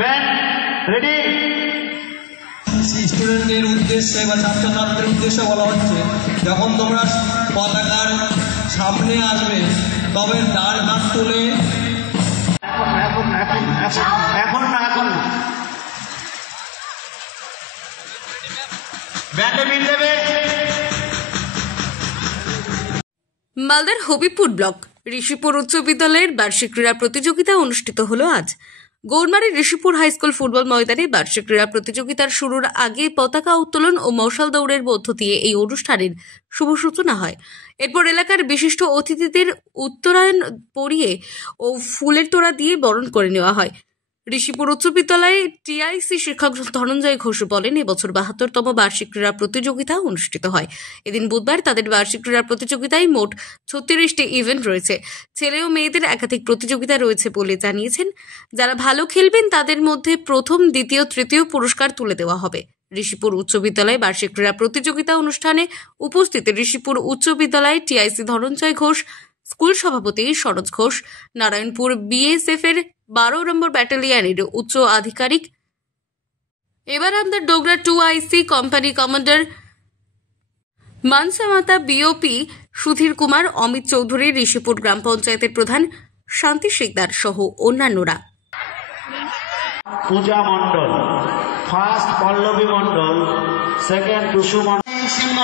Band ready. স্টুডেন্টদের উদ্দেশ্যে বা ছাত্রছাত্রীদের উদ্দেশ্যে বলা হচ্ছে, যখন তোমরা পতাকার সামনে আসবে তবে ডান হাত তুলে এখন না ব্যান্ডে মিল দেবে। মালদার হবিবপুর ব্লক ঋষিপুর উচ্চ বিদ্যালয়ের বার্ষিক ক্রীড়া প্রতিযোগিতা অনুষ্ঠিত হলো আজ। গৌরমারীর ঋষিপুর হাইস্কুল ফুটবল ময়দানে বার্ষিক ক্রীড়া প্রতিযোগিতার শুরুর আগে পতাকা উত্তোলন ও মশাল দৌড়ের মধ্য দিয়ে এই অনুষ্ঠানের শুভ সূচনা হয়। এরপর এলাকার বিশিষ্ট অতিথিদের উত্তরায়ণ পরিয়ে ও ফুলের তোড়া দিয়ে বরণ করে নেওয়া হয়। ঋষিপুর উচ্চ বিদ্যালয়ে টিআইসি শিক্ষক ধনঞ্জয় ঘোষ বলেন, এবছর ৭২তম বার্ষিক ক্রীড়া প্রতিযোগিতা অনুষ্ঠিত হয়। এদিন বুধবার তাদের বার্ষিক ক্রীড়া প্রতিযোগিতায় মোট ৩৬টি ইভেন্ট রয়েছে। ছেলে ও মেয়েদের একাধিক প্রতিযোগিতা রয়েছে বলে জানিয়েছেন। যারা ভালো খেলবেন তাদের মধ্যে প্রথম, দ্বিতীয়, তৃতীয় পুরস্কার তুলে দেওয়া হবে। ঋষিপুর উচ্চ বিদ্যালয় বার্ষিক ক্রীড়া প্রতিযোগিতা অনুষ্ঠানে উপস্থিত ঋষিপুর উচ্চ বিদ্যালয় টিআইসি ধনঞ্জয় ঘোষ, স্কুল সভাপতি সরোজ ঘোষ, নারায়ণপুর বিএসএফ এর 12 নম্বর ব্যাটালিয়নের উচ্চ আধিকারিক, এবার আমাদের ডোগরা 2 আইসি কোম্পানি কমান্ডার মানসামাতা, বিওপি সুধীর কুমার, অমিত চৌধুরী, ঋষিপুর গ্রাম পঞ্চায়েতের প্রধান শান্তি শিকদার সহ অন্যান্যরা। Puja Mondal, first Pallabi Mondal, second Tusu Singha.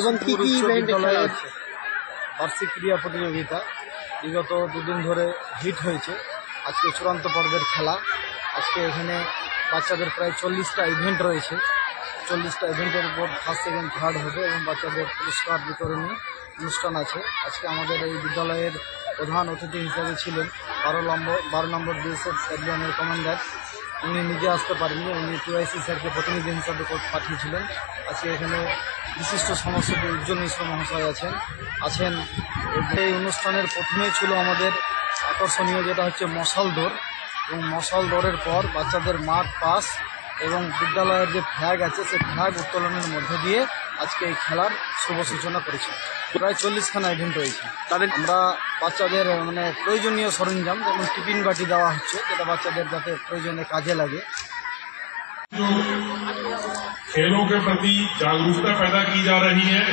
এবং কি কি ইভেন্ট আছে? বার্ষিক ক্রীড়া প্রতিযোগিতা বিগত দুদিন ধরে হিট হয়েছে। আজকে চূড়ান্ত পর্বের খেলা। আজকে এখানে বাচ্চাদের প্রায় 40টা ইভেন্ট রয়েছে। 40টা ইভেন্টের উপর ফার্স্ট, সেকেন্ড, থার্ড হবে এবং বাচ্চাদের পুরস্কার বিতরণী অনুষ্ঠান আছে। আজকে আমাদের এই বিদ্যালয়ের প্রধান অতিথি হিসেবে ছিলেন 12 নম্বর বিএসএফ ব্যাটালিয়নের কমান্ডার। উনি নিজে আসতে পারেননি, উনি টিআইসি স্যারকে প্রতিনিধি হিসাবে পাঠিয়েছিলেন। আজকে এখানে বিশিষ্ট সমাজসেবী উজ্জ্বল মিশ্র মহাশয় আছেন। এই অনুষ্ঠানের প্রথমেই ছিল আমাদের আকর্ষণীয়, যেটা হচ্ছে মশাল দৌড়, এবং মশাল দৌড়ের পর বাচ্চাদের মাঠ পাস এবং বিদ্যালয়ের যে ফ্ল্যাগ আছে সেই ফ্ল্যাগ উত্তোলনের মধ্য দিয়ে আজকে এই খেলার শুভ সূচনা করেছি। প্রায় 40খানা ইভেন্ট রয়েছে। আমরা বাচ্চাদের প্রয়োজনীয় সরঞ্জাম যেমন টিফিন বাটি দেওয়া হচ্ছে, যেটা বাচ্চাদের যাতে প্রয়োজনে কাজে লাগে। खेलों के प्रति जागरूकता पैदा की जा रही है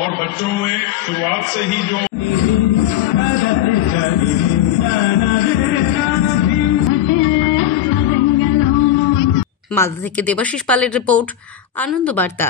और बच्चों में शुरुआत से ही जो মালদা থেকে দেবাশিস পালের রিপোর্ট, আনন্দ বার্তা।